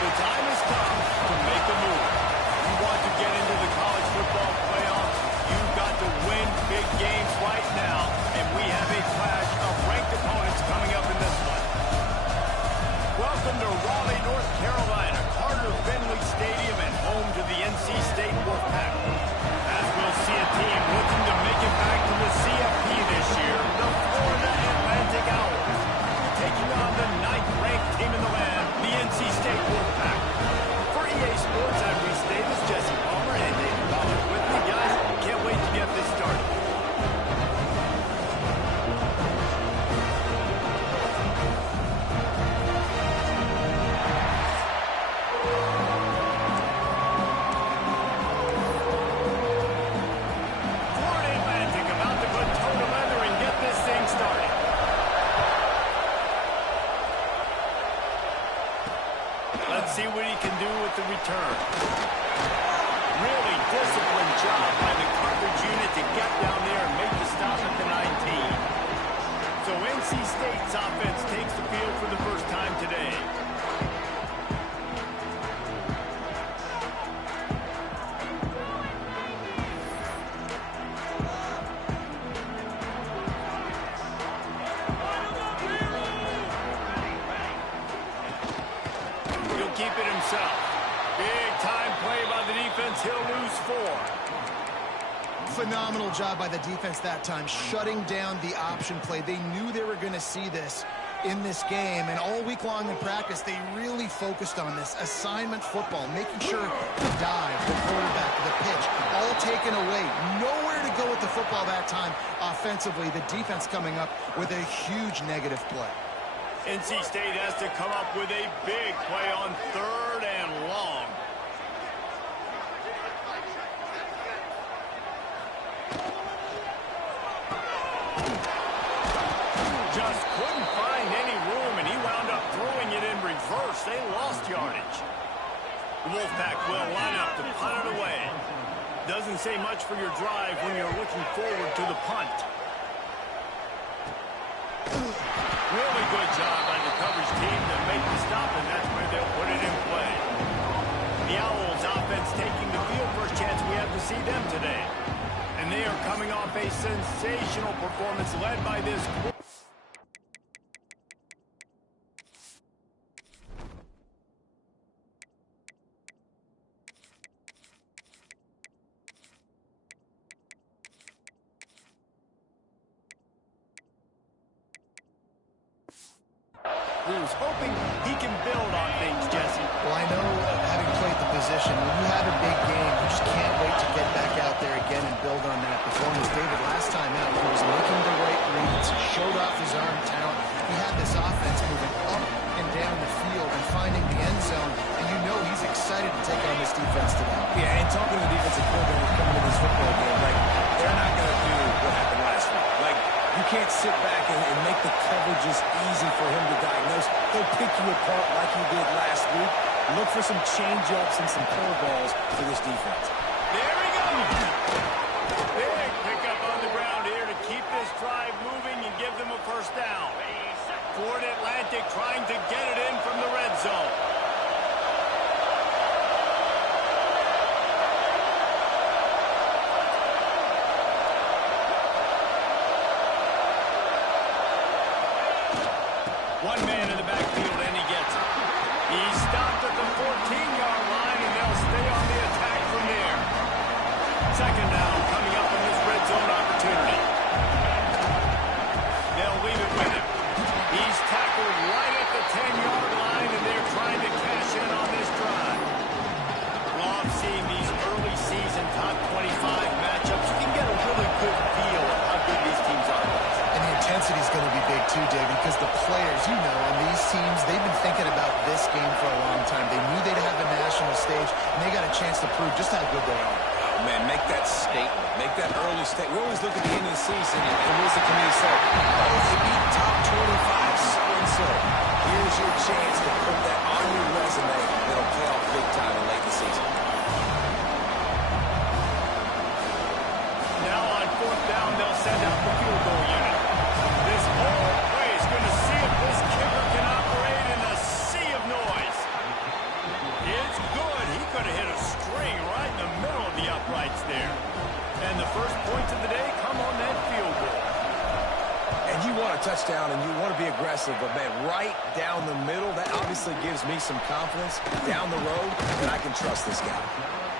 The time has come to make a move. You want to get into the college football playoffs, you've got to win big games right now, and we have a clash of ranked opponents coming up in this one. Welcome to Raleigh, North Carolina, Carter Finley Stadium, and home to the NC State Wolfpack. As we'll see a team looking to make it back to the CFP this year, the Florida Atlantic Owls, taking on the 9th-ranked team in the land, the NC State Wolfpack. For EA Sports, I'm Reese Davis, Jesse Palmer, and David Collins with me. Guys, can't wait to get this started. Florida Atlantic about to put toe to leather and get this thing started. Let's see what he can do with the return. Really disciplined job by the coverage unit to get down there and make the stop at the 19. So NC State's offense takes the field for the first time today. He'll keep it himself. Big time play by the defense. He'll lose 4. Phenomenal job by the defense that time, shutting down the option play. They knew they were going to see this in this game, and all week long in practice, they really focused on this assignment football, making sure the dive, the quarterback, the pitch, all taken away. Nowhere to go with the football that time offensively. The defense coming up with a huge negative play. NC State has to come up with a big play on 3rd and long. Just couldn't find any room, and he wound up throwing it in reverse. They lost yardage. The Wolfpack will line up to punt it away. Doesn't say much for your drive when you're looking forward to the punt. Really good job by the coverage team to make the stop, and that's where they'll put it in play. The Owls offense taking the field. First chance we have to see them today. And they are coming off a sensational performance led by this quarterback. who's hoping he can build on things, Jesse. Well, I know, having played the position, when you have a big game, you just can't wait to get back out there again and build on that performance. David, last time out, he was making the right reads, showed off his arm talent. He had this offense moving up and down the field and finding the end zone, and you know he's excited to take on this defense today. Yeah, and talking to the defensive coordinator coming to this football game, like, they're not going to do what happened last week. Like, you can't sit back and make the coverages easy for him to diagnose. He'll pick you apart like he did last week. Look for some change-ups and some curveballs for this defense. There we go. Big pickup on the ground here to keep this drive moving and give them a first down. Ford Atlantic trying to get it in from the red zone. One man in the backfield, and he gets it. He's stopped at the 14-yard line, and they'll stay on the attack from there. Second down coming up in this red zone opportunity. They'll leave it with him. He's tackled right at the 10-yard line, and they're trying to cash in on this drive. Rob, seeing these early season top 25 matchups, you can get a really good feel of how good these teams are. And the intensity is going to be big too, David, because the players, you know, on these teams, they've been thinking about this game for a long time. They knew they'd have the national stage, and they got a chance to prove just how good they are. Oh, man, make that statement. Make that early statement. We always look at the end of the season, and what does the committee say? Oh, they beat top 25 so-and-so. Here's your chance to put that on your resume that'll pay off big time in late in the season. Now on fourth down, they'll send out the field goal unit. This whole play is going to see if this kicker can operate in a sea of noise. It's good. He could have hit a string right in the middle of the uprights there. And the first points of the day come on that field goal. And you want a touchdown and you want to be aggressive, but, man, right down the middle, that obviously gives me some confidence down the road that I can trust this guy.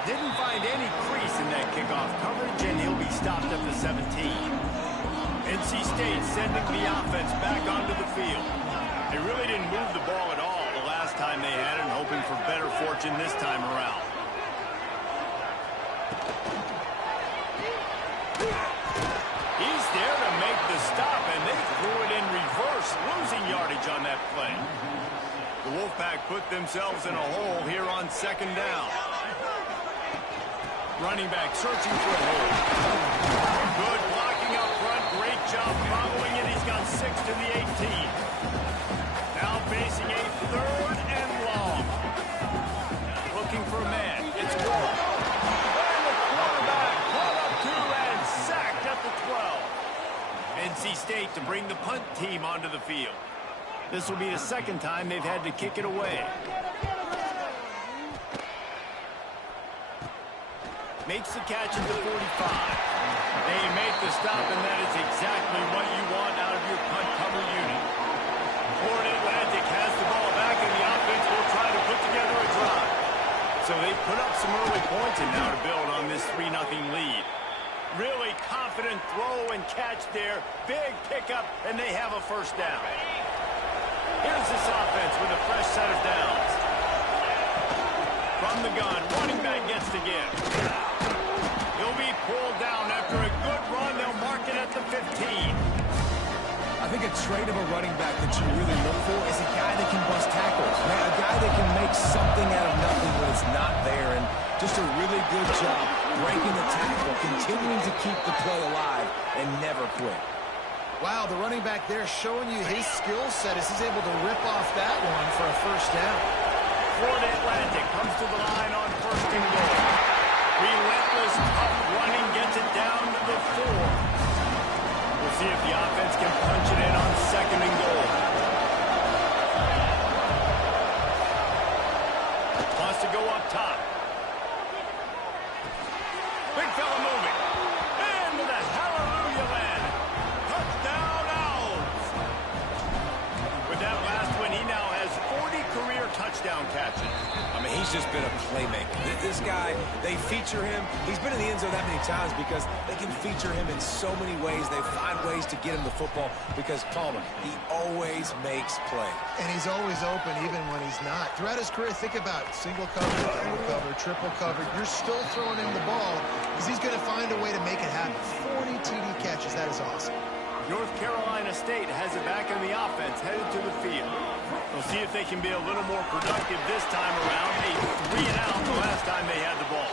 Didn't find any crease in that kickoff coverage, and he'll be stopped at the 17. NC State sending the offense back onto the field. They really didn't move the ball at all the last time they had it, hoping for better fortune this time around. He's there to make the stop, and they threw it in reverse, losing yardage on that play. The Wolfpack put themselves in a hole here on second down. Running back searching for a hole. Good blocking up front. Great job following it. He's got 6 to the 18. Now facing a third and long. Looking for a man. It's Ward. And the quarterback caught up to and sacked at the 12. NC State to bring the punt team onto the field. This will be the second time they've had to kick it away. Makes the catch at the 45. They make the stop, and that is exactly what you want out of your punt cover unit. Ford Atlantic has the ball back, and the offense will try to put together a drive. So they put up some early points, and now to build on this 3-0 lead. Really confident throw and catch there. Big pickup, and they have a first down. Here's this offense with a fresh set of downs. From the gun, running back gets to give. He'll be pulled down after a good run. They'll mark it at the 15. I think a trait of a running back that you really look for is a guy that can bust tackles. Man, a guy that can make something out of nothing when it's not there. And just a really good job breaking the tackle, continuing to keep the play alive, and never quit. Wow, the running back there showing you his skill set as he's able to rip off that one for a first down. Ford Atlantic comes to the line on first and goal. Relentless, tough running gets it down to the 4. We'll see if the offense can punch it in on second and goal. Wants to go up top. Big fella moving. Into the hallelujah land. Touchdown Owls. With that last one, he now has 40 career touchdown catches. I mean, he's He's just been a playmaker. This guy, they feature him. He's been in the end zone that many times because they can feature him in so many ways. They find ways to get him the football because, Palmer, he always makes play. And he's always open even when he's not. Throughout his career, think about it. Single cover, double cover, triple cover. You're still throwing him the ball because he's going to find a way to make it happen. 40 TD catches. That is awesome. North Carolina State has it back in the offense, headed to the field. We'll see if they can be a little more productive this time around. A 3-and-out the last time they had the ball.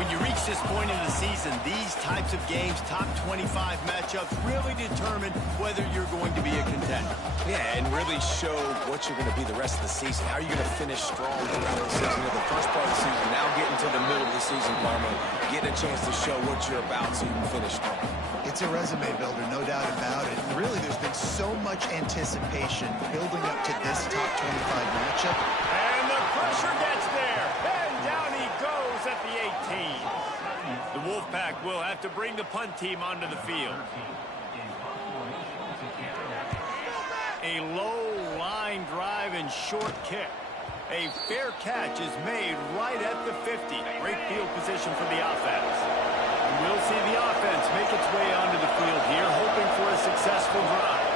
When you reach this point in the season, these types of games, top 25 matchups, really determine whether you're going to be a contender. Yeah, and really show what you're going to be the rest of the season. How are you going to finish strong throughout the season? The first part of the season, now getting to the middle of the season, Palmer, getting a chance to show what you're about so you can finish strong. It's a resume builder, no doubt about it. And really, there's been so much anticipation building up to this top 25 matchup. And the pressure gets there. And down he goes at the 18. The Wolfpack will have to bring the punt team onto the field. A low line drive and short kick. A fair catch is made right at the 50. Great field position for the offense. We'll see the offense make its way onto the field here, hoping for a successful drive.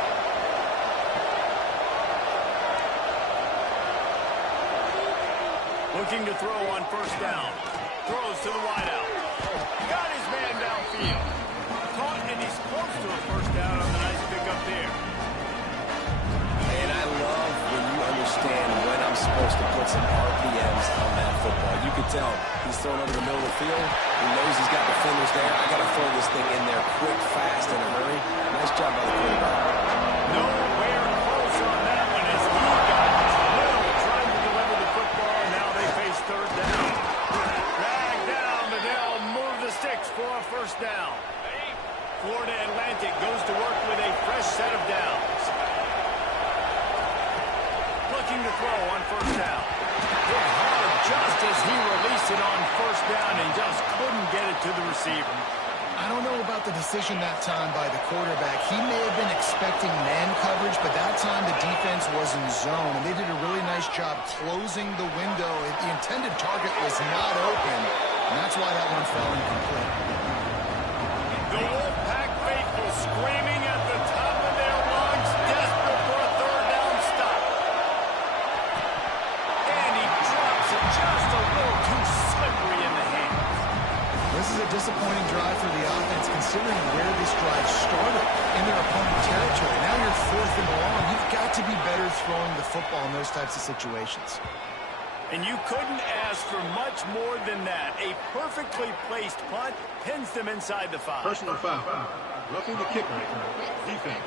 Looking to throw on first down. Throws to the wideout. Got his man downfield. Caught, and he's close to a first down on the nice pickup there. And I love when you understand when I'm supposed to put some RPMs on that football. You can tell he's throwing over the middle of the field. He knows he's got defenders there. I got to throw this thing in there quick, fast, in a hurry. Nice job by the quarterback. Nowhere close on that one as he got little trying to deliver the football. Now they face third down. Drag down, but they'll move the sticks for a first down. Florida Atlantic goes to work with a fresh set of downs. Looking to throw on first down. Hit hard just as he released it on first down and just couldn't get it to the receiver. I don't know about the decision that time by the quarterback. He may have been expecting man coverage, but that time the defense was in zone, and they did a really nice job closing the window. The intended target was not open, and that's why that one fell incomplete. The Wolfpack faithful screaming at the top of their lungs, desperate for a third down stop. And he drops it just a little too slippery in the hands. This is a disappointing drive for the offense, considering where this drive started in their opponent territory. Now you're fourth and long. You've got to be better throwing the football in those types of situations. And you couldn't ask for much more than that. A perfectly placed punt pins them inside the 5. Personal foul. Roughing the kicker. Defense.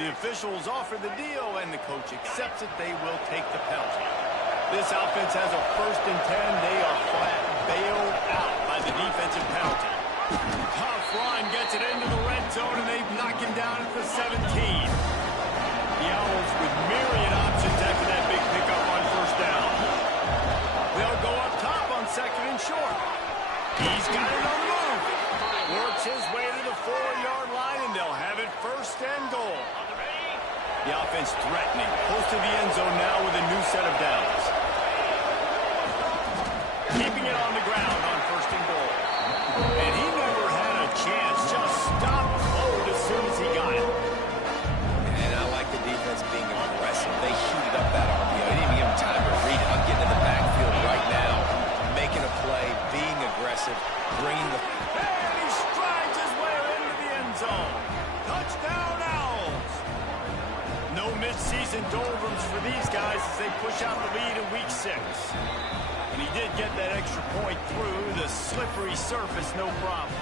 The officials offer the deal, and the coach accepts it. They will take the penalty. This offense has a 1st and 10. They are flat bailed out by the defensive penalty. Tough run gets it into the red zone, and they knock him down at the 17. The Owls with myriad options after that big pickup on first down. They'll go up top on 2nd and short. He's got it on the move. Works his way to the 4-yard line, and they'll have it 1st and goal. The offense threatening, close to the end zone now with a new set of downs. Keeping it on the ground on 1st and goal. And he never had a chance, just stopped cold as soon as he got it. And I like the defense being aggressive. They heated up that RPO. They didn't even give him time to read it. I'm getting in the backfield right now, making a play, being aggressive, bringing the... And he strides his way into the end zone. Touchdown, Owls. No midseason doldrums for these guys as they push out the lead in week 6. And he did get that extra point through the slippery surface, no problem.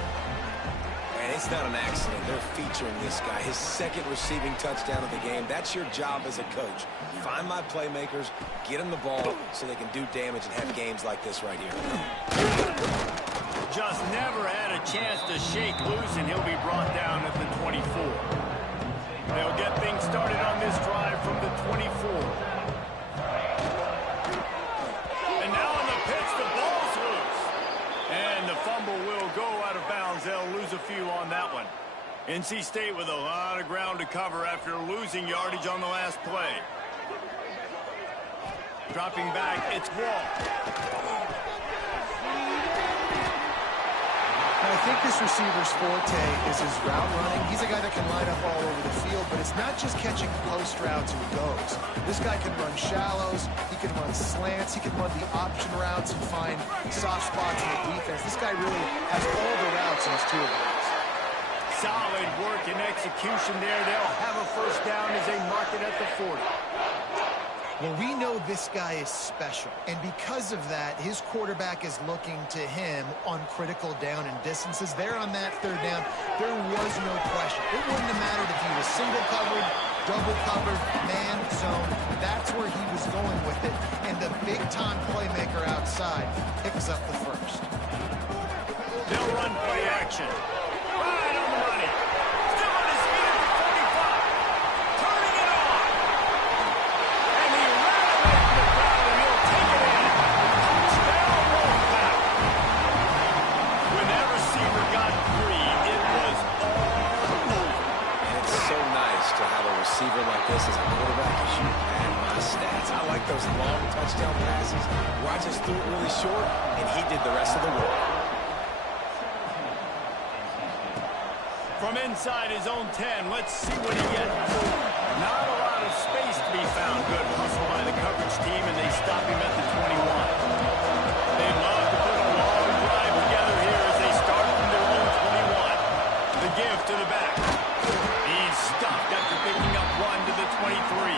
And it's not an accident. They're featuring this guy. His 2nd receiving touchdown of the game. That's your job as a coach. Find my playmakers, get them the ball so they can do damage and have games like this right here. Just never had a chance to shake loose, and he'll be brought down at the 24. They'll get things started on this drive from the 24. And now on the pitch, the ball's loose. And the fumble will go out of bounds. They'll lose a few on that one. NC State with a lot of ground to cover after losing yardage on the last play. Dropping back, it's Wall. I think this receiver's forte is his route running. He's a guy that can line up all over the field, but it's not just catching post routes and goes. This guy can run shallows, he can run slants, he can run the option routes and find soft spots in the defense. This guy really has all the routes in his toolbox. Solid work and execution there. They'll have a first down as they mark it at the 40. Well, we know this guy is special, and because of that, his quarterback is looking to him on critical down and distances. There on that third down, there was no question. It wouldn't have mattered if he was single covered, double covered, man zone. That's where he was going with it, and the big-time playmaker outside picks up the first. They'll run play action. Right on the money. Still on his feet at the 45. Turning it on. And he ran away from the crowd, and he'll take it in. Touchdown, Wolfpack. When that receiver got free, it was all over. And it's so nice to have a receiver like this as a quarterback as you add my stats. I like those long touchdown passes where I just threw it really short, and he did the rest of the work. From inside his own 10, let's see what he gets. Not a lot of space to be found. Good hustle by the coverage team, and they stop him at the 21. They love to put a long drive together here as they start from their own 21. The give to the back. He's stopped after picking up one to the 23.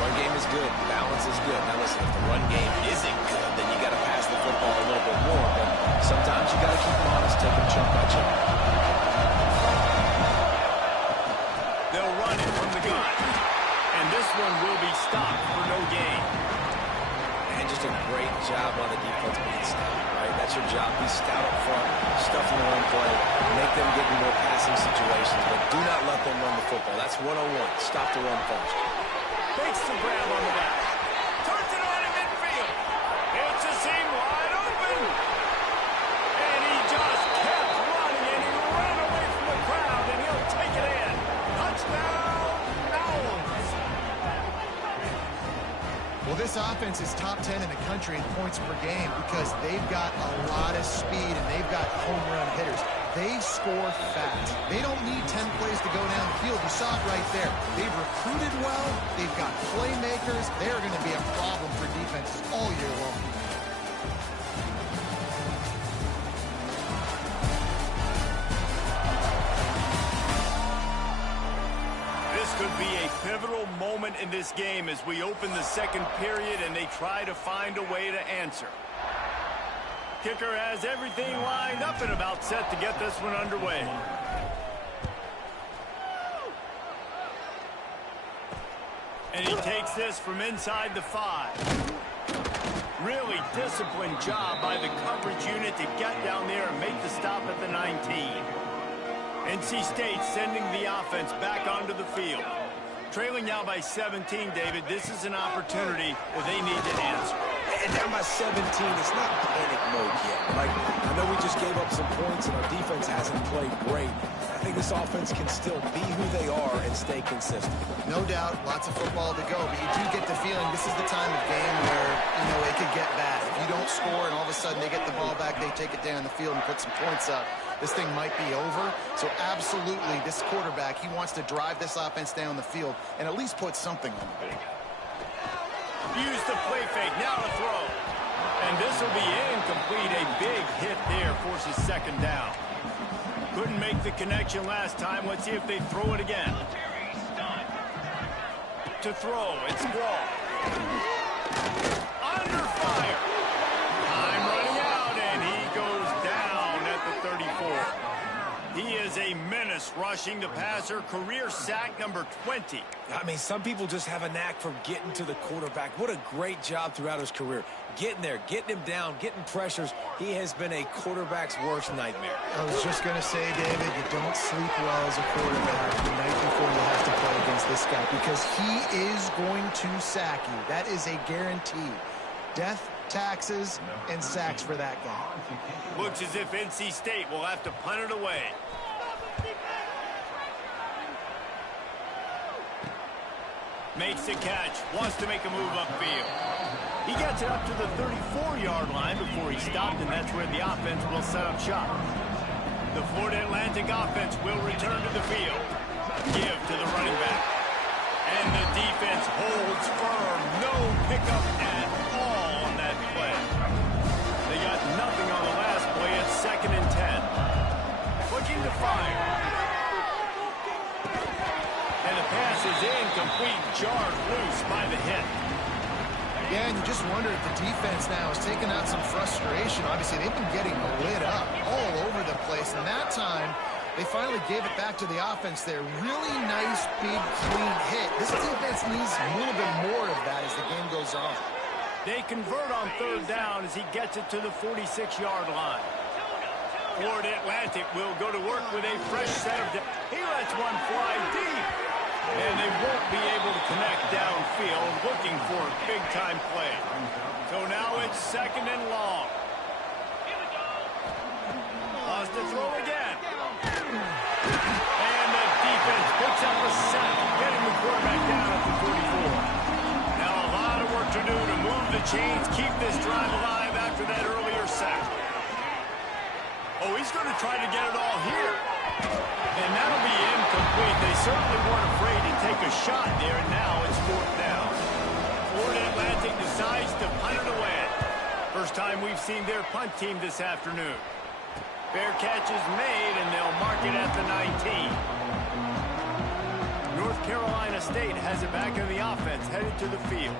Run game is good. Balance is good. Now listen, if the run game isn't good, then you got to pass the football a little bit more. But sometimes you got to keep them honest, take them chunk by chunk. They'll run it from the gun. And this one will be stopped for no gain. And just a great job on the defense being stout, right? That's your job. Be stout up front, stuff in the run play, make them get in more passing situations, but do not let them run the football. That's 101. Stop the run first. Takes the grab on the back. Turns it on in midfield. It's a seam wide open. And he just kept running, and he ran away from the crowd, and he'll take it in. Touchdown, Owls. Well, this offense is top 10 in the country in points per game because they've got a lot of speed and they've got home run hitters. They score fast. They don't need 10 plays to go down the field. You saw it right there. They've recruited well. They've got playmakers. They're going to be a problem for defenses all year long. This could be a pivotal moment in this game as we open the second period and they try to find a way to answer. Kicker has everything lined up and about set to get this one underway. And he takes this from inside the 5. Really disciplined job by the coverage unit to get down there and make the stop at the 19. NC State sending the offense back onto the field. Trailing now by 17, David. This is an opportunity that they need to answer. And down by 17, it's not panic mode yet. Like, I know we just gave up some points and our defense hasn't played great. I think this offense can still be who they are and stay consistent. No doubt, lots of football to go, but you do get the feeling this is the time of game where, you know, it could get bad. If you don't score and all of a sudden they get the ball back, they take it down the field and put some points up, this thing might be over. So absolutely, this quarterback, he wants to drive this offense down the field and at least put something on the board. Use the play fake, now to throw. And this will be incomplete. A big hit there forces second down. Couldn't make the connection last time. Let's see if they throw it again. To throw, it's Wall. Under fire. Time running out, and he goes down at the 34. He is a menace rushing the passer. Career sack number 20. I mean, some people just have a knack for getting to the quarterback. What a great job throughout his career. Getting there, getting him down, getting pressures. He has been a quarterback's worst nightmare. I was just going to say, David, you don't sleep well as a quarterback the night before you have to play against this guy because he is going to sack you. That is a guarantee. Death, taxes, and sacks for that guy. Looks as if NC State will have to punt it away. Makes the catch. Wants to make a move upfield. He gets it up to the 34-yard line before he stopped, and that's where the offense will set up shop. The Florida Atlantic offense will return to the field. Give to the running back. And the defense holds firm. No pickup at all on that play. They got nothing on the last play. It's 2nd and 10. Looking to fire. And the pass is incomplete, jarred loose by the hit. Yeah, and you just wonder if the defense now is taking out some frustration. Obviously, they've been getting lit up all over the place, and that time, they finally gave it back to the offense there. Really nice, big, clean hit. This defense needs a little bit more of that as the game goes on. They convert on 3rd down as he gets it to the 46-yard line. Florida Atlantic will go to work with a fresh set of... He lets one fly deep. And they won't be able to connect downfield, looking for a big-time play. So now it's 2nd and long. Lost to throw again. And the defense picks up a sack, getting the quarterback down at the 44. Now a lot of work to do to move the chains, keep this drive alive after that earlier sack. Oh, he's going to try to get it all here. And that'll be incomplete. They certainly weren't afraid to take a shot there, and now it's 4th down. Florida Atlantic decides to punt it away. First time we've seen their punt team this afternoon. Fair catch is made, and they'll mark it at the 19. North Carolina State has it back in the offense, headed to the field.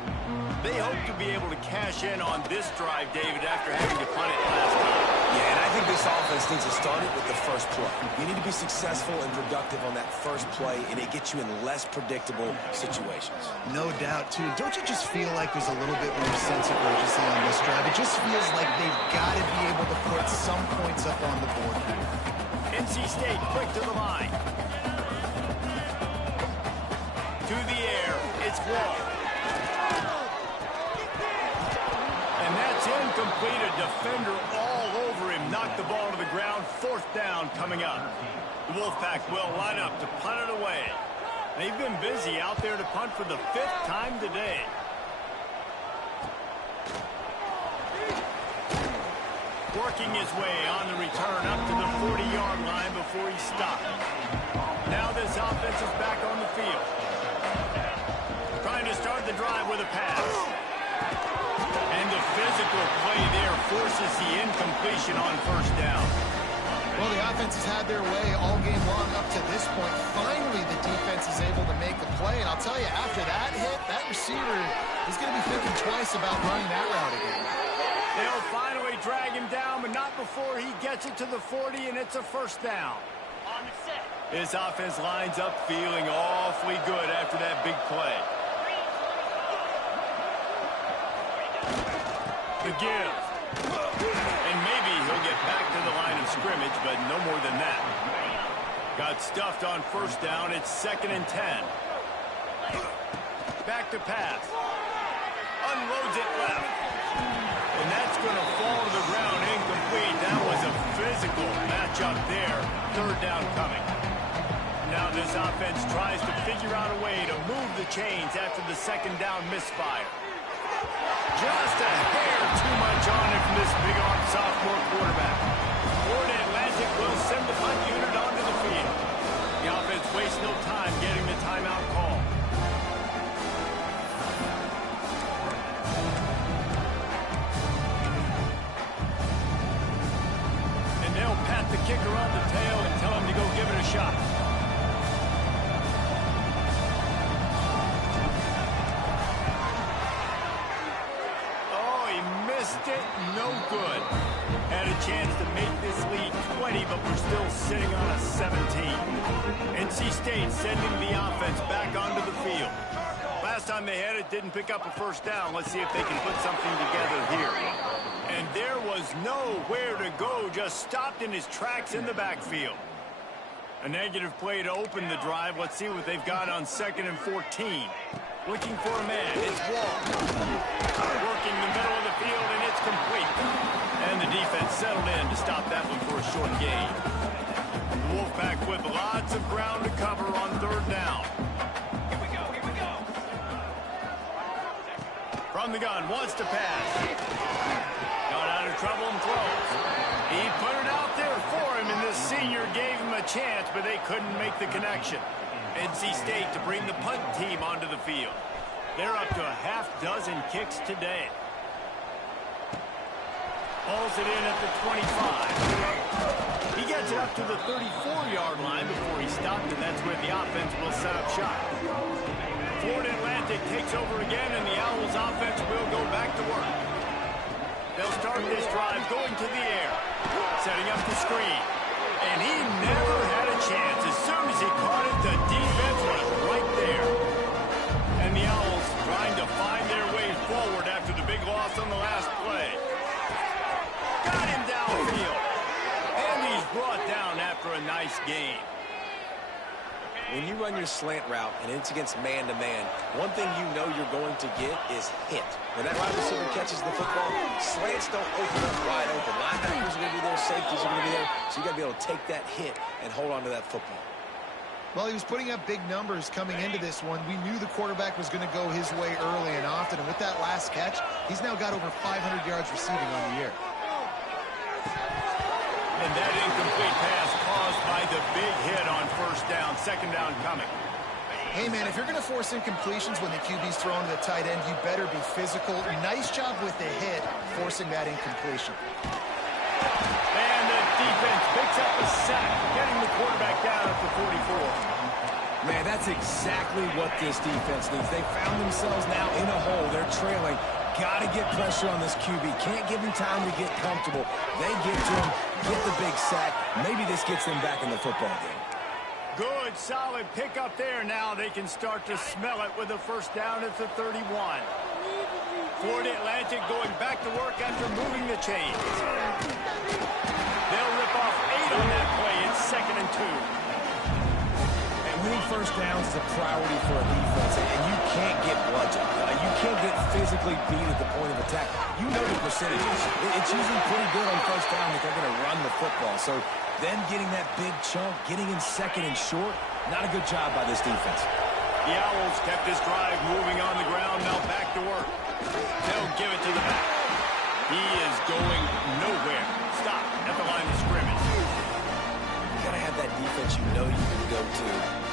They hope to be able to cash in on this drive, David, after having to punt it last time. Yeah, and I think this offense needs to start it with the first play. You need to be successful and productive on that first play, and it gets you in less predictable situations. No doubt, too. Don't you just feel like there's a little bit more sense of urgency on this drive? It just feels like they've got to be able to put some points up on the board here. NC State quick to the line. To the air, it's Wall. And that's incomplete. A defender all over him. Knocked the ball to the ground. 4th down coming up. The Wolfpack will line up to punt it away. They've been busy out there to punt for the 5th time today. Working his way on the return up to the 40-yard line before he stopped. Now this offense is back on the field. Trying to start the drive with a pass. And the physical play there forces the incompletion on 1st down. Well, the offense has had their way all game long up to this point. Finally, the defense is able to make a play. And I'll tell you, after that hit, that receiver is going to be thinking twice about running that route again. They'll finally drag him down, but not before he gets it to the 40, and it's a 1st down. On the set. This offense lines up feeling awfully good after that big play. The give. And maybe he'll get back to the line of scrimmage, but no more than that. Got stuffed on 1st down. It's 2nd and 10. Back to pass. Unloads it left. And that's going to fall to the ground incomplete. That was a physical matchup there. 3rd down coming. Now this offense tries to figure out a way to move the chains after the 2nd down misfire. Just a hair too much on it from this big-arm sophomore quarterback. Florida Atlantic will send the punt unit onto the field. The offense wastes no time getting the timeout call. And they'll pat the kicker on the tail and tell him to go give it a shot. No good. Had a chance to make this lead 20, but we're still sitting on a 17. NC State sending the offense back onto the field. Last time they had it, didn't pick up a 1st down. Let's see if they can put something together here. And there was nowhere to go, just stopped in his tracks in the backfield. A negative play to open the drive. Let's see what they've got on 2nd and 14. Looking for a man. It's Wall. Working the middle of the field, and it's complete. And the defense settled in to stop that one for a short gain. The Wolfpack with lots of ground to cover on 3rd down. from the gun, wants to pass. Got out of trouble and throws. He put it out there for him, and the senior gave him a chance, but they couldn't make the connection. NC State to bring the punt team onto the field. They're up to a half dozen kicks today. Pulls it in at the 25. He gets it up to the 34-yard line before he stopped, and that's where the offense will set up shop. Florida Atlantic takes over again, and the Owls offense will go back to work. They'll start this drive going to the air, setting up the screen. And he never had a chance. As soon as he caught it, the defense was right there. And the Owls trying to find their way forward after the big loss on the last play. Got him downfield. And he's brought down after a nice gain. When you run your slant route and it's against man-to-man, one thing you know you're going to get is hit. When that wide receiver catches the football, slants don't open up wide open. Linebackers are going to be there, safeties are going to be there, so you got to be able to take that hit and hold on to that football. Well, he was putting up big numbers coming into this one. We knew the quarterback was going to go his way early and often, and with that last catch, he's now got over 500 yards receiving on the year. And that incomplete pass caused by the big hit on first down. Second down coming. Hey, man, if you're going to force incompletions when the QB's throwing to the tight end, you better be physical. Nice job with the hit, forcing that incompletion. And the defense picks up a sack, getting the quarterback down at the 44. Man, that's exactly what this defense needs. They found themselves now in a hole. They're trailing. Got to get pressure on this QB. Can't give him time to get comfortable. They get to him, get the big sack. Maybe this gets them back in the football game. Good, solid pickup there. Now they can start to smell it with a first down at the 31. Florida Atlantic going back to work after moving the chains. They'll rip off 8 on that play. It's 2nd and 2. Winning first downs is a priority for a defense, and you can't get bludgeoned. You can't get physically beat at the point of attack. You know the percentages. It's usually pretty good on first down that they're going to run the football. So then getting that big chunk, getting in 2nd and short, not a good job by this defense. The Owls kept this drive moving on the ground. Now back to work. They'll give it to the back. He is going nowhere. Stop at the line of scrimmage. You got to have that defense you know you can go to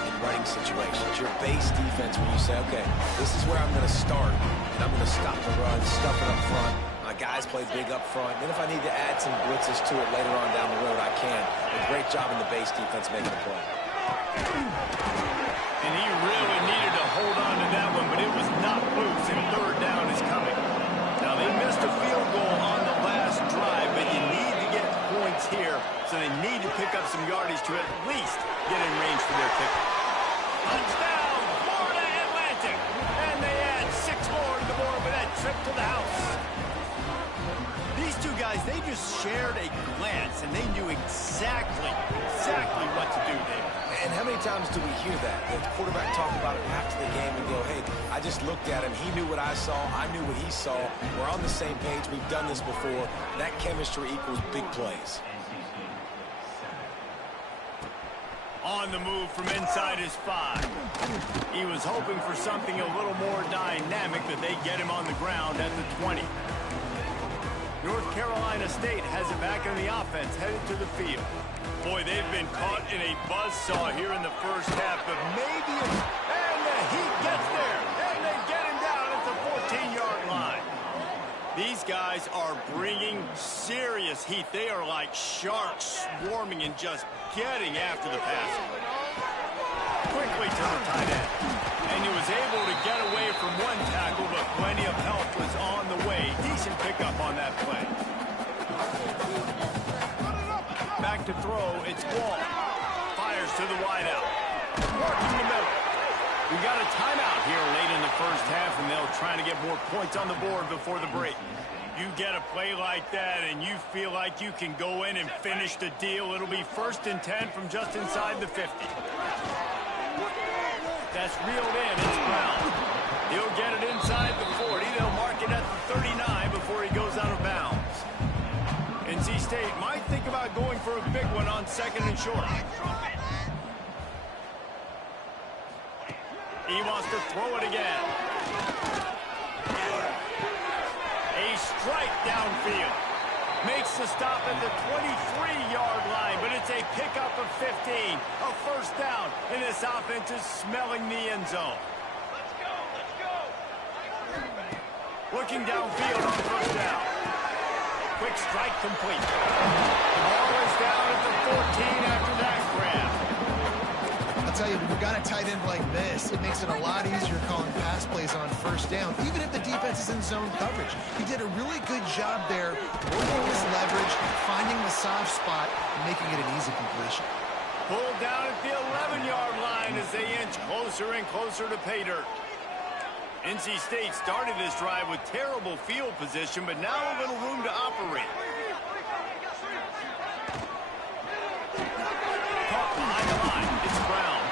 in running situations. Your base defense when you say, okay, this is where I'm going to start, and I'm going to stop the run, stuff it up front. My guys play big up front. Then if I need to add some blitzes to it later on down the road, I can. A great job in the base defense making a play. And he really needed to hold on to that one, but it was not loose, and third down is coming. Now, they missed a field goal on the last drive, but you need to get points here, so they need to pick up some yardage to at least get in range for their kicker. Touchdown, Florida Atlantic! And they add 6 more to the board with that trip to the house. These two guys, they just shared a glance, and they knew exactly what to do there. And how many times do we hear that? The quarterback talk about it after the game and go, hey, I just looked at him. He knew what I saw. I knew what he saw. We're on the same page. We've done this before. That chemistry equals big plays. On the move from inside his 5. He was hoping for something a little more dynamic, but they get him on the ground at the 20. North Carolina State has it back in the offense, headed to the field. Boy, they've been caught in a buzzsaw here in the first half, but maybe and the heat gets there, and they get him down at the 14-yard line. These guys are bringing serious heat. They are like sharks swarming and just getting after the passer. Quickly to the tight end. And he was able to get away from one tackle, but plenty of help was on the way. Decent pickup on that play. Back to throw, it's Wall. Fires to the wideout. Working the middle. We got a timeout here late in the first half, and they'll try to get more points on the board before the break. You get a play like that, and you feel like you can go in and finish the deal. It'll be 1st and 10 from just inside the 50. That's reeled in. It's Brown. He'll get it inside the 40. They'll mark it at the 39 before he goes out of bounds. NC State might think about going for a big one on 2nd and short. He wants to throw it again. strike downfield. Makes the stop at the 23-yard line, but it's a pickup of 15. A first down, and this offense is smelling the end zone. Let's go, let's go. Looking downfield on first down. Quick strike complete. The ball is down at the 14 after that grab. I'll tell you, when you've got a tight end like this, it makes it a lot easier calling pass plays on first down, even if the defense is in zone coverage. He did a really good job there, working his leverage, finding the soft spot, and making it an easy completion. Pulled down at the 11-yard line as they inch closer and closer to pay dirt. NC State started this drive with terrible field position, but now a little room to operate. Caught behind the line. It's Brown.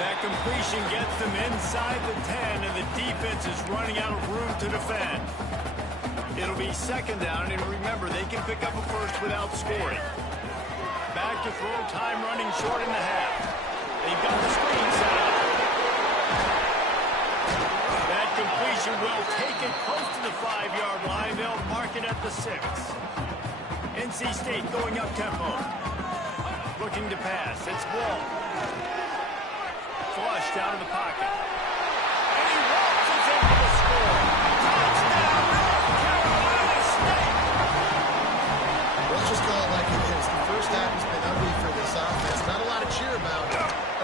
That completion gets them inside the 10, and the defense is running out of room to defend. It'll be second down, and remember, they can pick up a first without scoring. Back to throw, time running short in the half. They've got the screen set up. That completion will take it close to the 5-yard line. They'll mark it at the 6. NC State going up tempo. Looking to pass. It's Wall. Flushed out of the pocket. And he waltzes into the score. Touchdown, North Carolina State! Let's just call it like it is. The first half has been ugly for this offense. Not a lot to cheer about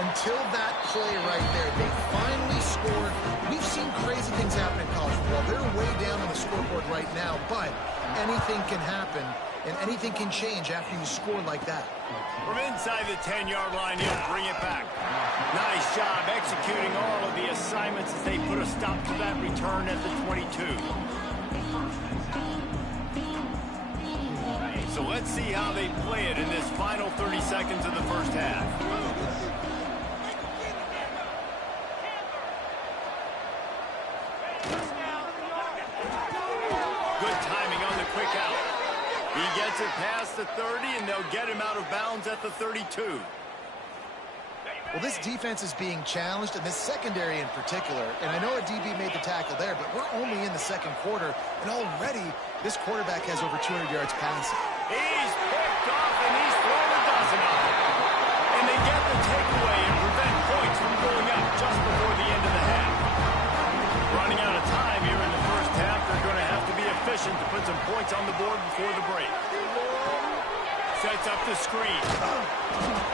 until that play right there. They finally scored. We've seen crazy things happen in college football. They're way down on the scoreboard right now, but anything can happen, and anything can change after you score like that. From inside the 10-yard line, he'll bring it back. Nice job executing all of the assignments as they put a stop to that return at the 22. So let's see how they play it in this final 30 seconds of the first half. Good timing on the quick out. He gets it past the 30, and they'll get him out of bounds at the 32. Well, this defense is being challenged, and this secondary in particular. And I know a DB made the tackle there, but we're only in the second quarter, and already this quarterback has over 200 yards passing. He's picked off, and he's thrown a dozen of them. And they get the takeaway and prevent points from going up just before the end of the half. Running out of time here in the first half, they're going to have to be efficient to put some points on the board before the break. Sets up the screen.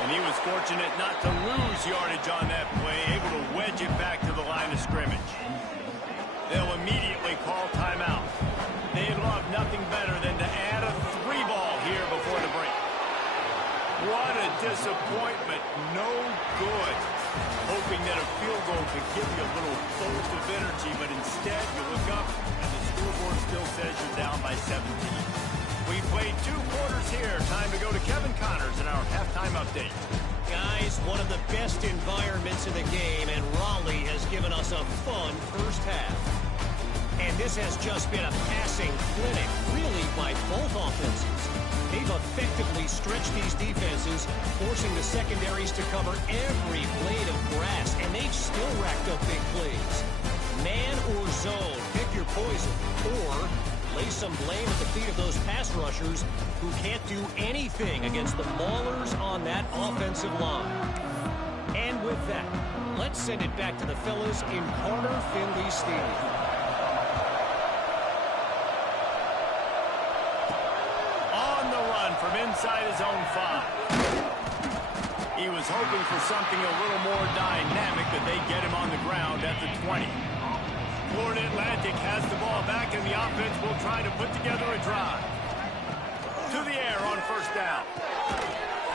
And he was fortunate not to lose yardage on that play, able to wedge it back to the line of scrimmage. They'll immediately call timeout. They'd love nothing better than to add a 3-ball here before the break. What a disappointment. No good. Hoping that a field goal could give you a little bolt of energy, but instead you look up and the scoreboard still says you're down by 17. We played 2 quarters here. Time to go to Kevin Connors in our halftime update. Guys, one of the best environments in the game, and Raleigh has given us a fun first half. And this has just been a passing clinic, really, by both offenses. They've effectively stretched these defenses, forcing the secondaries to cover every blade of grass, and they've still racked up big plays. Man or zone, pick your poison, or lay some blame at the feet of those pass rushers who can't do anything against the maulers on that offensive line. And with that, let's send it back to the fellas in Carter Finley Stadium. On the run from inside his own 5. He was hoping for something a little more dynamic, but they get him on the ground at the 20. Florida Atlantic has the ball back, and the offense will try to put together a drive. To the air on first down.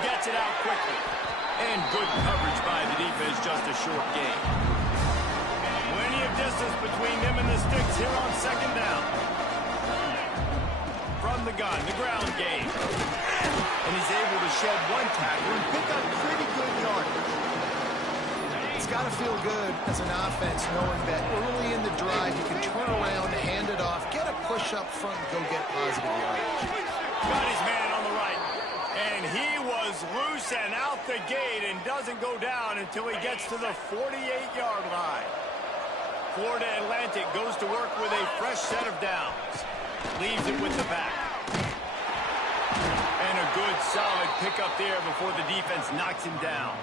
Gets it out quickly. And good coverage by the defense, just a short gain. Plenty of distance between them and the sticks here on second down. From the gun, the ground game. And he's able to shed one tackle and pick up pretty good yardage. It's got to feel good as an offense knowing that early in the drive you can turn around, hand it off, get a push up front, and go get positive yardage. Got his man on the right. And he was loose and out the gate and doesn't go down until he gets to the 48-yard line. Florida Atlantic goes to work with a fresh set of downs. Leaves it with the back. And a good, solid pickup there before the defense knocks him down.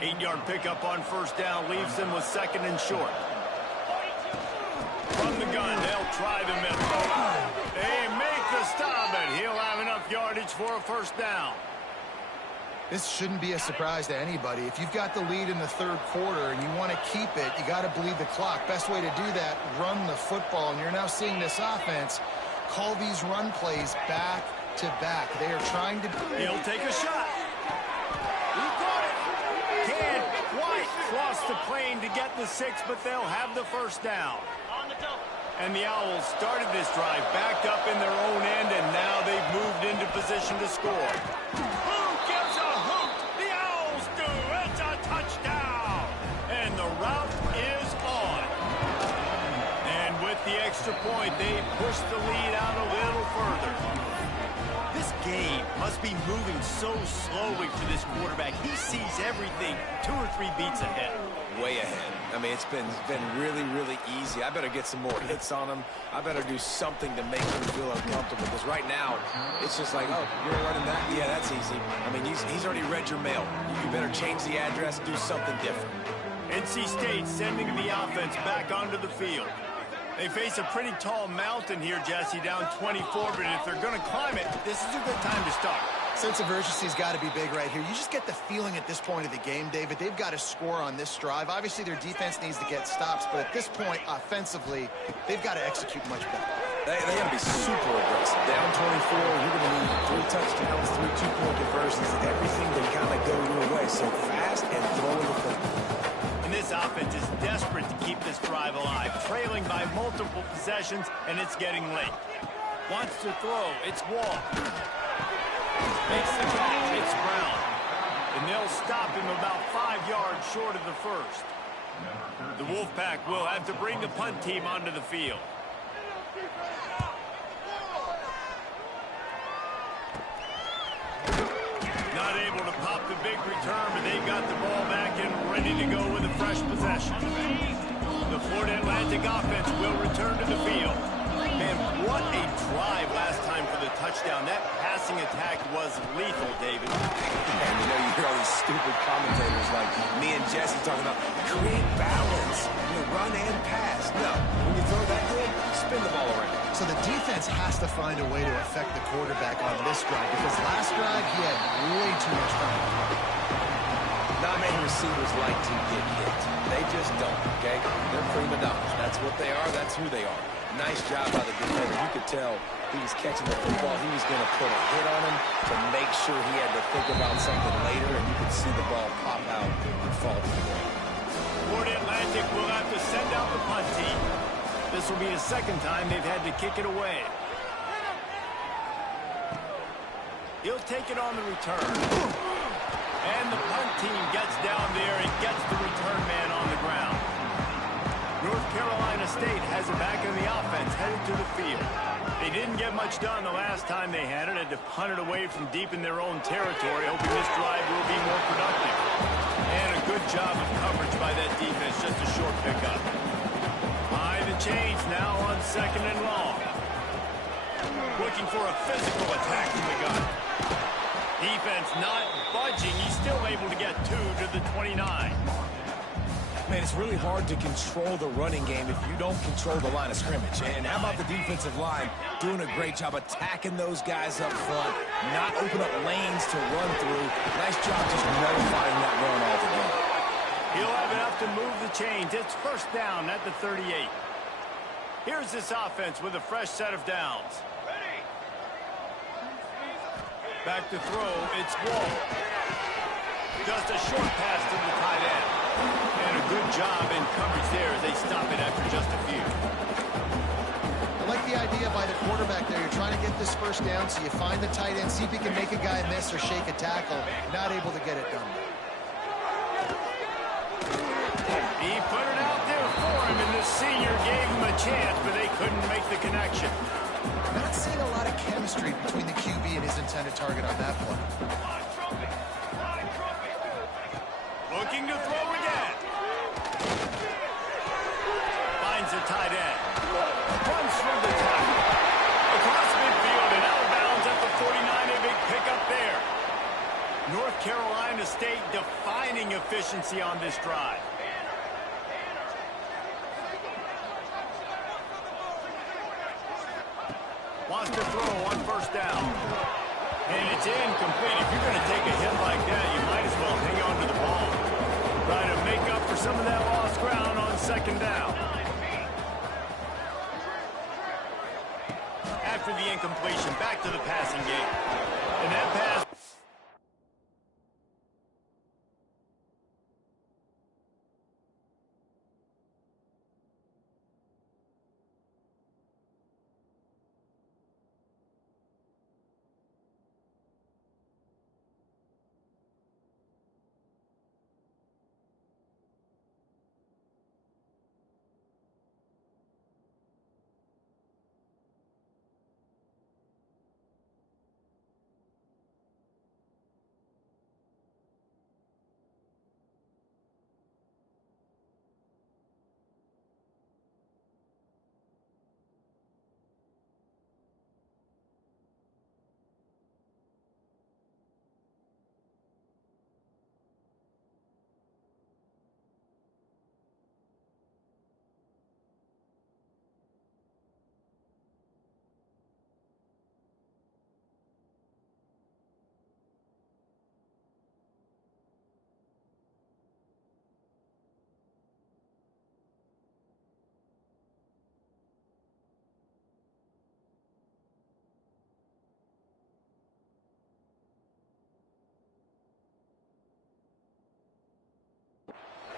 8-yard pickup on first down leaves them with second and short. From the gun, they'll try the middle. They make the stop, and he'll have enough yardage for a first down. This shouldn't be a surprise to anybody. If you've got the lead in the third quarter and you want to keep it, you got to bleed the clock. Best way to do that, run the football. And you're now seeing this offense call these run plays back to back. They are trying to... He'll take a shot. He caught it. Can't quite cross the plane to get the 6, but they'll have the first down. And the Owls started this drive backed up in their own end, and now they've moved into position to score. Who gives a hoot? The Owls do. It's a touchdown. And the route is on. And with the extra point, they push the lead out a little further. This game must be moving so slowly for this quarterback. He sees everything 2 or 3 beats ahead. Way ahead. I mean, it's been really, really easy. I better get some more hits on him. I better do something to make him feel uncomfortable, because right now, it's just like, oh, you're running that? Yeah, that's easy. I mean, he's already read your mail. You better change the address, do something different. NC State sending the offense back onto the field. They face a pretty tall mountain here, Jesse, down 24, but if they're going to climb it, this is a good time to start. Sense of urgency's got to be big right here. You just get the feeling at this point of the game, David, they've got to score on this drive. Obviously, their defense needs to get stops, but at this point, offensively, they've got to execute much better. They got to be super aggressive. Down 24, you're going to need 3 touchdowns, 3 two-point conversions, everything to kind of go your way. So fast and throwing the football. And this offense is desperate to keep this drive alive, trailing by multiple possessions, and it's getting late. Wants to throw. It's Wall. Makes the catch. It's Brown. And they'll stop him about 5 yards short of the first. The Wolfpack will have to bring the punt team onto the field. Not able to pop the big return, but they've got the ball back and ready to go with a fresh possession. The Florida Atlantic offense will return to the field. Man, what a drive last time for the touchdown. That passing attack was lethal, David. And you know, you hear all these stupid commentators like me and Jesse talking about create balance, run and pass. No, when you throw that good, spin the ball around. So the defense has to find a way to affect the quarterback on this drive, because last drive he had way too much time. Not many receivers like to get hit. They just don't, okay? They're prima donnas. That's what they are. That's who they are. Nice job by the defender. You could tell he was catching the football. He was going to put a hit on him to make sure he had to think about something later, and you could see the ball pop out and fall to the ground. Florida Atlantic will have to send out the punt team. This will be the second time they've had to kick it away. He'll take it on the return. And the punt team gets down there and gets the return man on the ground. North Carolina State has it back in the offense, headed to the field. They didn't get much done the last time they had it to punt it away from deep in their own territory, hoping this drive will be more productive. And a good job of coverage by that defense, just a short pickup. High the chains now on second and long. Looking for a physical attack from the gun. Defense not budging. He's still able to get 2 to the 29. Man, it's really hard to control the running game if you don't control the line of scrimmage. And how about the defensive line doing a great job attacking those guys up front, not open up lanes to run through. Nice job just nullifying that run altogether. He'll have enough to move the chains. It's first down at the 38. Here's this offense with a fresh set of downs. Back to throw, it's Wall. Just a short pass to the tight end. And a good job in coverage there as they stop it after just a few. I like the idea by the quarterback there. You're trying to get this first down, so you find the tight end, see if he can make a guy miss or shake a tackle. Not able to get it done. He put it out there for him, and the senior gave him a chance, but they couldn't make the connection. Not seeing a lot of chemistry between the QB and his intended target on that play. Looking to throw again. Finds a tight end. Runs through the tackle. North Carolina State defining efficiency on this drive. Wants to throw on first down. And it's incomplete. If you're going to take a hit like that, you might as well hang on to the ball. Try to make up for some of that lost ground on second down. After the incompletion, back to the passing game. And that pass...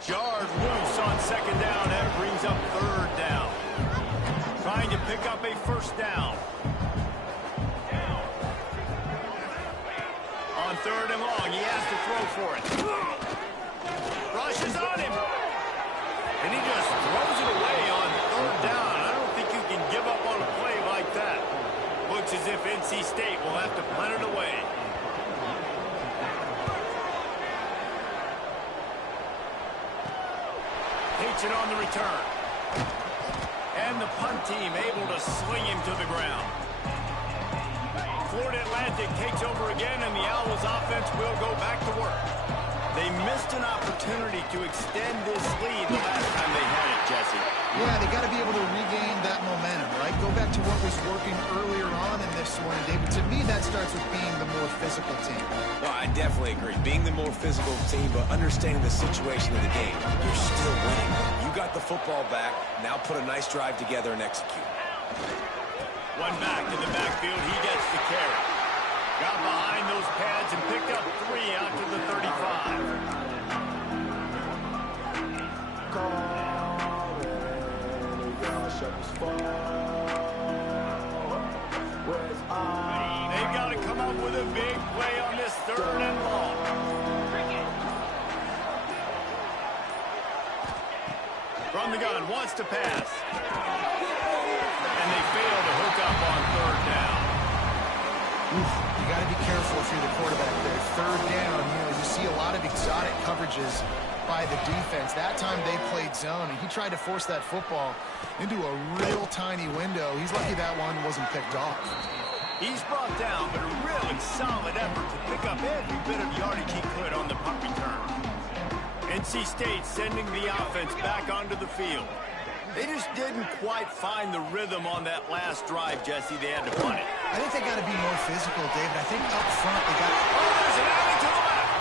Jarred loose on second down. That brings up third down. Trying to pick up a first down. On third and long, he has to throw for it. Rushes on him. And he just throws it away on third down. I don't think you can give up on a play like that. Looks as if NC State will have to punt it away. Takes it on the return. And the punt team able to sling him to the ground. Florida Atlantic takes over again, and the Owls offense will go back to work. They missed an opportunity to extend this lead the last time they had it, Jesse. Yeah, they got to be able to regain that momentum, right? Go back to what was working earlier on in this one, David. To me, that starts with being the more physical team. Well, I definitely agree. Being the more physical team, but understanding the situation of the game. You're still winning. You got the football back. Now put a nice drive together and execute. One back in the backfield. He gets the carry. Got behind those pads and picked up 3 out to the 35. They've got to come up with a big play on this third and long. From the gun, wants to pass. And they fail to hook up on third down. You got to be careful if you're the quarterback there. Third down, you see a lot of exotic coverages by the defense. That time they played zone, and he tried to force that football into a real tiny window. He's lucky that one wasn't picked off. He's brought down, but a really solid effort to pick up every bit of yardage he could on the punt return. NC State sending the offense back onto the field. They just didn't quite find the rhythm on that last drive, Jesse. They had to punt it. I think they got to be more physical, David. I think up front they got... Oh, there's an alley to the left.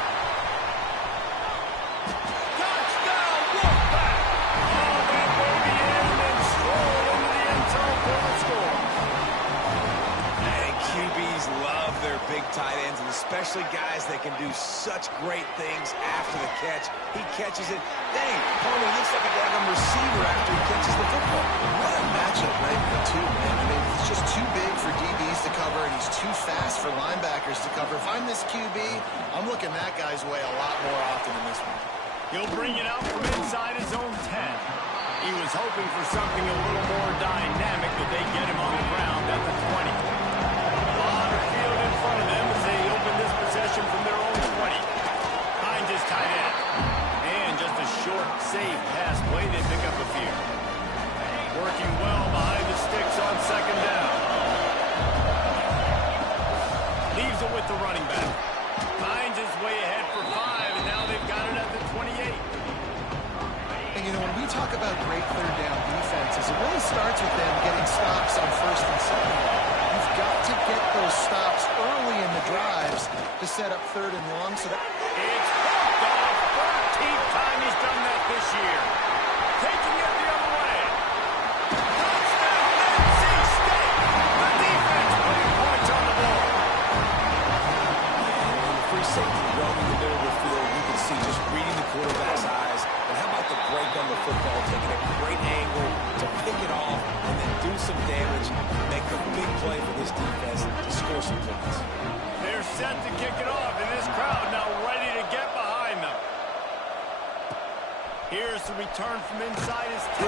Touchdown, Wolfpack. Oh, that baby in and stroll into the end zone for the score. And QBs love their big tight ends, and especially guys that can do such great things after the catch. He catches it. Dang, Tony looks like a daggone receiver after he catches the football. What a matchup right there, too, man. I mean, he's just too big for DBs to cover, and he's too fast for linebackers to cover. If I'm this QB, I'm looking that guy's way a lot more often than this one. He'll bring it out from inside his own 10. He was hoping for something a little more dynamic, but they get him on the ground at the 20. A lot of field in front of them as they open this possession from their own 20. Finds his tight end. And just a short, safe pass play. They pick up a few. Working well behind the sticks on second down. Leaves it with the running back. Finds his way starts with them getting stops on first and second. You've got to get those stops early in the drives to set up third and long. So that It's hooked off. 13th time he's done that this year. Taking it the other way. Touchdown, NC State. The defense putting points on the board. And the free safety roaming the middle of the field, you can see just reading the quarterback's eyes. And how about the break on the football, taking a great angle to pick it off and then do some damage, make a big play for this defense to score some points. They're set to kick it off, and this crowd now ready to get behind them. Here's the return from inside his 10.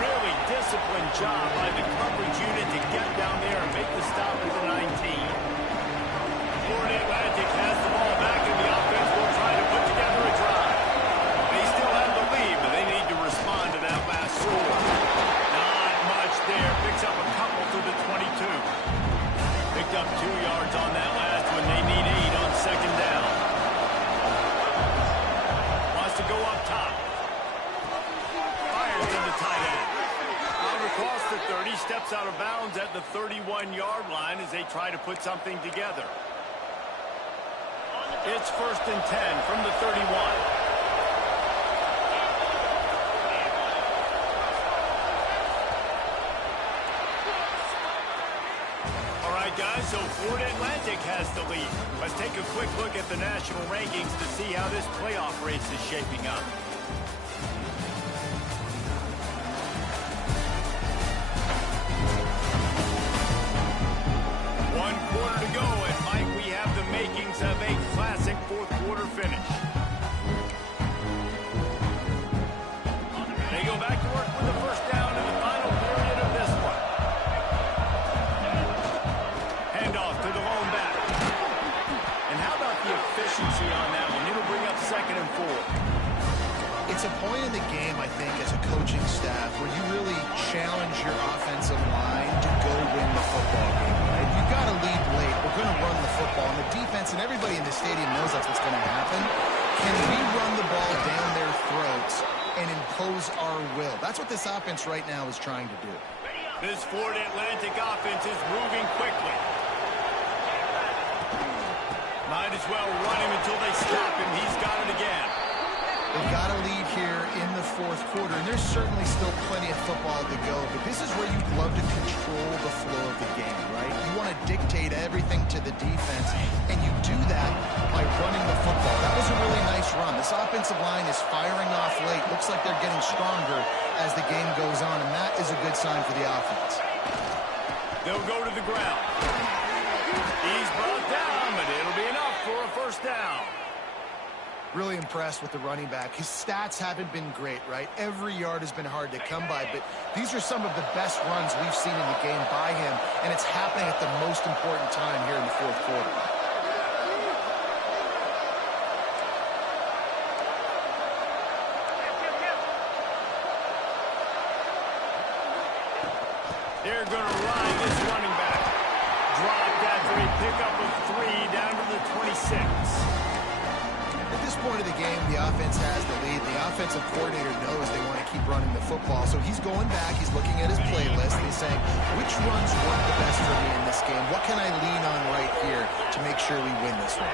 Really disciplined job by the coverage unit to get down there and make the stop at the 19. Florida Atlantic has the ball back, and the offense will try to put together a drive. They still have the lead, but they need to respond to that last score. Not much there. Picks up a couple to the 22. Picked up 2 yards on that last one. They need 8 on second down. Wants to go up top. Fires into tight end. Out across the 30, steps out of bounds at the 31-yard line as they try to put something together. It's first and 10 from the 31. All right, guys, so Florida Atlantic has the lead. Let's take a quick look at the national rankings to see how this playoff race is shaping up. One quarter to go, and Mike, we have the makings of a classic fourth-quarter finish. They go back to work with the first down in the final period of this one. Handoff to the lone back. And how about the efficiency on that one? It'll bring up second and 4. it's a point in the game, I think, as a coaching staff where you really challenge your offensive line to go win the football game, right? You've got to lead late. We're going to run the football. And the defense and everybody in the stadium knows that's what's going to happen. Can we run the ball down their throats and impose our will? That's what this offense right now is trying to do. This Florida Atlantic offense is moving quickly. Might as well run him until they stop him. He's got it again. They've got a lead here in the fourth quarter, and there's certainly still plenty of football to go, but this is where you'd love to control the flow of the game, right? You want to dictate everything to the defense, and you do that by running the football. That was a really nice run. This offensive line is firing off late. Looks like they're getting stronger as the game goes on, and that is a good sign for the offense. They'll go to the ground. He's brought down, but it'll be enough for a first down. Really impressed with the running back. His stats haven't been great, right? Every yard has been hard to come by, but these are some of the best runs we've seen in the game by him, and it's happening at the most important time here in the fourth quarter. They're going to ride this running back. Dropped after a pickup of 3 down to the 26. At this point of the game, the offense has the lead. The offensive coordinator knows they want to keep running the football. So he's going back, he's looking at his playlist, and he's saying, which runs work the best for me in this game? What can I lean on right here to make sure we win this one?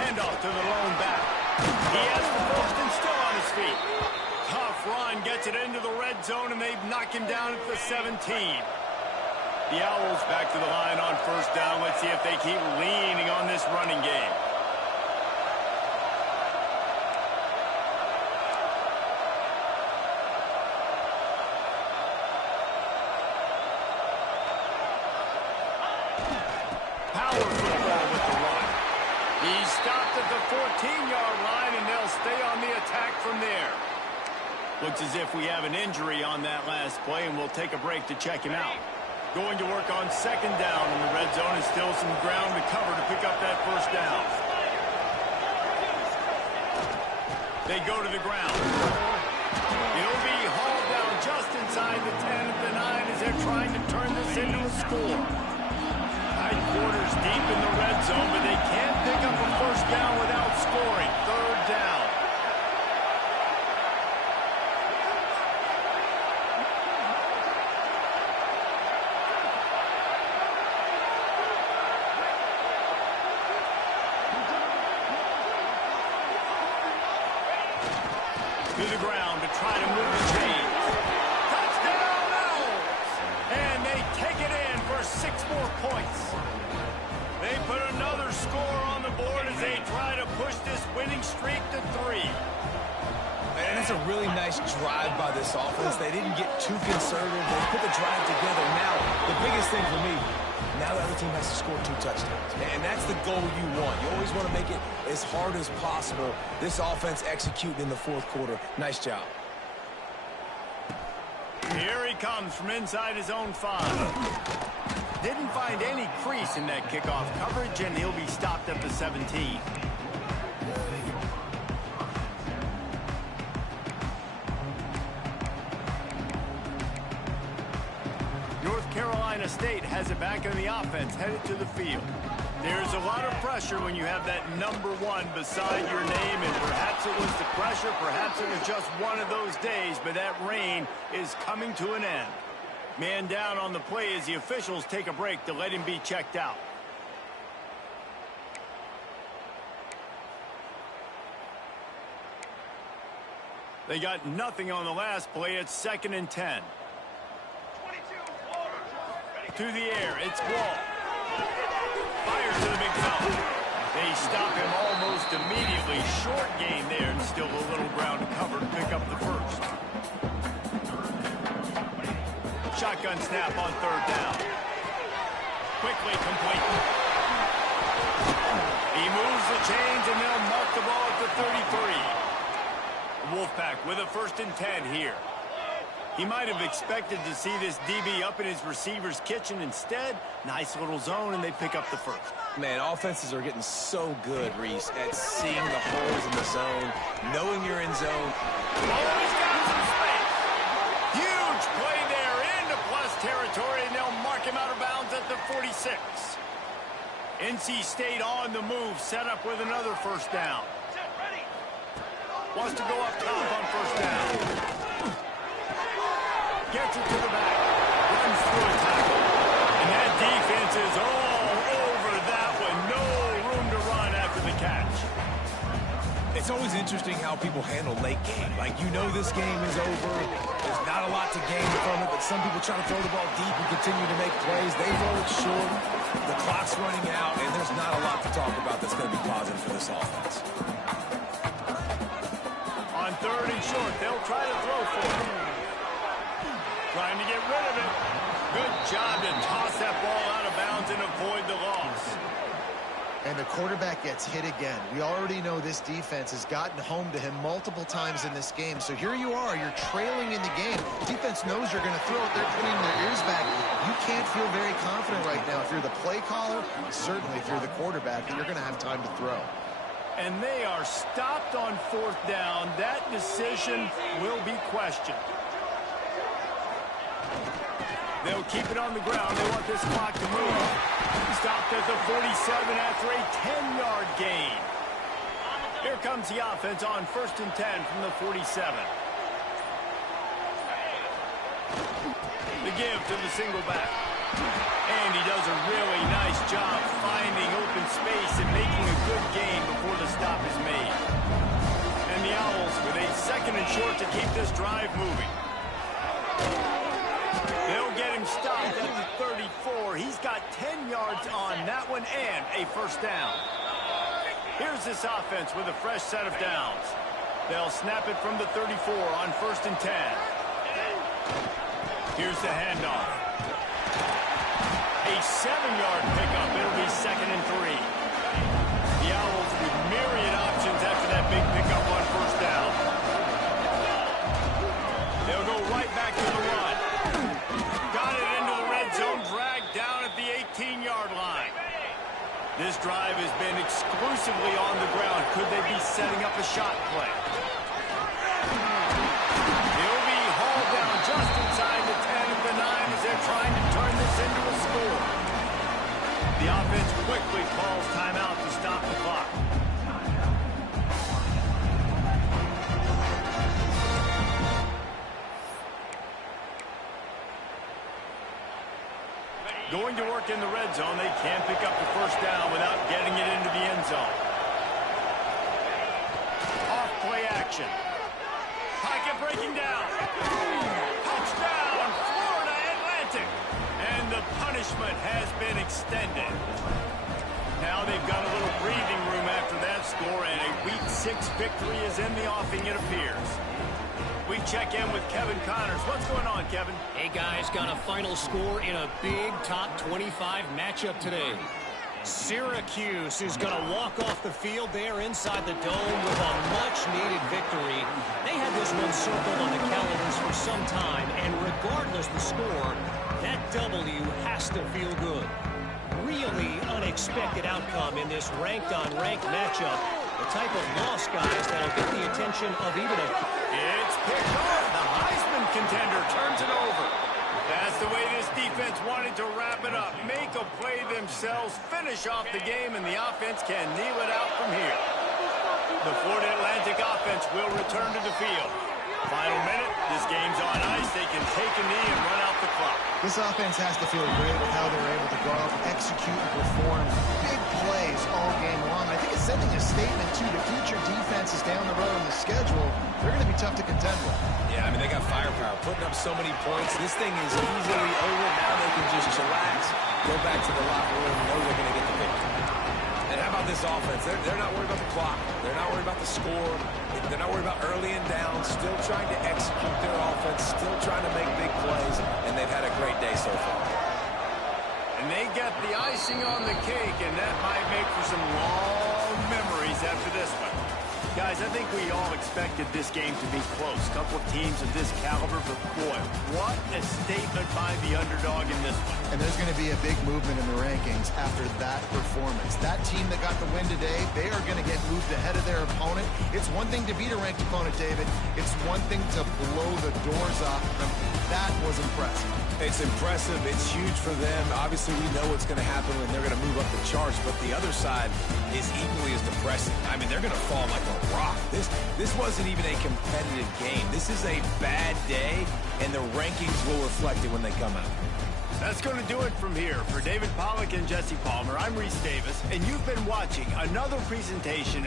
Handoff to the lone back. He has the first and still on his feet. Tough run, gets it into the red zone, and they've knocked him down at the 17. The Owls back to the line on first down. Let's see if they keep leaning on this running game. Power football with the run. He's stopped at the 14-yard line, and they'll stay on the attack from there. Looks as if we have an injury on that last play, and we'll take a break to check him out. Going to work on second down in the red zone, and still some ground to cover to pick up that first down. They go to the ground. It'll be hauled down just inside the 10 at the 9 as they're trying to turn this into a score. Tight quarters deep in the red zone, but they can't pick up a first down without scoring. Third down. To the ground to try to move the chains. Touchdown, Owls! And they take it in for 6 more points. They put another score on the board as they try to push this winning streak to 3. Man, that's a really nice drive by this offense. They didn't get too conservative. They put the drive together. Now, the biggest thing for me, now the other team has to score 2 touchdowns. And that's the goal you want. You always want to make it as hard as possible. This offense executing in the fourth quarter. Nice job. Here he comes from inside his own 5. Didn't find any crease in that kickoff coverage, and he'll be stopped at the 17. North Carolina State has it back in the offense, headed to the field. There's a lot of pressure when you have that number 1 beside your name, and perhaps it was the pressure, perhaps it was just one of those days, but that reign is coming to an end. Man down on the play as the officials take a break to let him be checked out. They got nothing on the last play. It's 2nd and 10. To the air, it's Wall. Fires to the big fella. They stop him almost immediately. Short gain there, and still a little ground to cover to pick up the first. Shotgun snap on 3rd down. Quickly complete. He moves the chains, and they'll mark the ball at the 33. Wolfpack with a 1st and 10 here. He might have expected to see this DB up in his receiver's kitchen. Instead, nice little zone, and they pick up the first. Man, offenses are getting so good, Reese, at seeing the holes in the zone, knowing you're in zone. Oh, he's got some space. Huge play there into plus territory, and they'll mark him out of bounds at the 46. NC State on the move, set up with another first down. Wants to go up top on first down. Gets it to the back. Runs through a tackle. And that defense is all over that one. No room to run after the catch. It's always interesting how people handle late game. Like, you know this game is over. There's not a lot to gain from it, but some people try to throw the ball deep and continue to make plays. They throw it short. The clock's running out, and there's not a lot to talk about that's going to be positive for this offense. On 3rd and short, they'll try to throw for it. Trying to get rid of it. Good job to toss that ball out of bounds and avoid the loss. And the quarterback gets hit again. We already know this defense has gotten home to him multiple times in this game. So here you are, you're trailing in the game. Defense knows you're going to throw it. They're putting their ears back. You can't feel very confident right now. If you're the play caller, certainly if you're the quarterback, that you're going to have time to throw. And they are stopped on 4th down. That decision will be questioned. They'll keep it on the ground. They want this clock to move. Stopped at the 47 after a 10-yard gain. Here comes the offense on 1st and 10 from the 47. The give to the single back. And he does a really nice job finding open space and making a good gain before the stop is made. And the Owls with a 2nd and short to keep this drive moving. They'll get him stopped at the 34. He's got 10 yards on that one and a first down. Here's this offense with a fresh set of downs. They'll snap it from the 34 on 1st and 10. Here's the handoff. A 7-yard pickup. It'll be 2nd and 3. The Owls with myriad options after that big pickup on first down. They'll go right back to the run. Got it into the red zone, dragged down at the 18-yard line. This drive has been exclusively on the ground. Could they be setting up a shot play? He'll be hauled down just inside the 10 of the 9 as they're trying to turn this this into a score. The offense quickly calls timeout to stop the clock. Going to work in the red zone, they can't pick up the first down without getting it into the end zone. Off play action. Pocket breaking down. Touchdown, Florida Atlantic. And the punishment has been extended. Now they've got a little breathing room after that score, and a Week 6 victory is in the offing, it appears. We check in with Kevin Connors. What's going on, Kevin? Hey, guys, got a final score in a big top 25 matchup today. Syracuse is going to walk off the field there inside the dome with a much-needed victory. They had this one circled on the calendars for some time, and regardless the score, that W has to feel good. Really unexpected outcome in this ranked-on-ranked matchup. The type of loss, guys, that'll get the attention of even a... It's picked off. The Heisman contender turns it over. That's the way this defense wanted to wrap it up. Make a play themselves, finish off the game, and the offense can kneel it out from here. The Florida Atlantic offense will return to the field. Final minute, this game's on ice. They can take a knee and run out the clock. This offense has to feel great with how they're able to go out, execute, and perform big plays all game long. I think it's sending a statement to the future defenses down the road on the schedule. They're going to be tough to contend with. Yeah, I mean, they got firepower, putting up so many points. This thing is easily over. Now they can just chillax, go back to the locker room, know they're going to get the victory. And how about this offense? They're not worried about the clock. They're not worried about the score. They're not worried about early and down. Still trying to execute their offense. Still trying to make big plays. And they've had a great day so far. And they got the icing on the cake, and that might make for some long memories after this one. Guys, I think we all expected this game to be close. A couple of teams of this caliber, but boy, what a statement by the underdog in this one. And there's going to be a big movement in the rankings after that performance. That team that got the win today, they are going to get moved ahead of their opponent. It's one thing to beat a ranked opponent, David. It's one thing to blow the doors off them. That was impressive. It's impressive. It's huge for them. Obviously, we know what's going to happen when they're going to move up the charts, but the other side is equally as depressing. I mean, they're going to fall like a rock. This wasn't even a competitive game. This is a bad day, and the rankings will reflect it when they come out. That's going to do it from here. For David Pollack and Jesse Palmer, I'm Reese Davis, and you've been watching another presentation.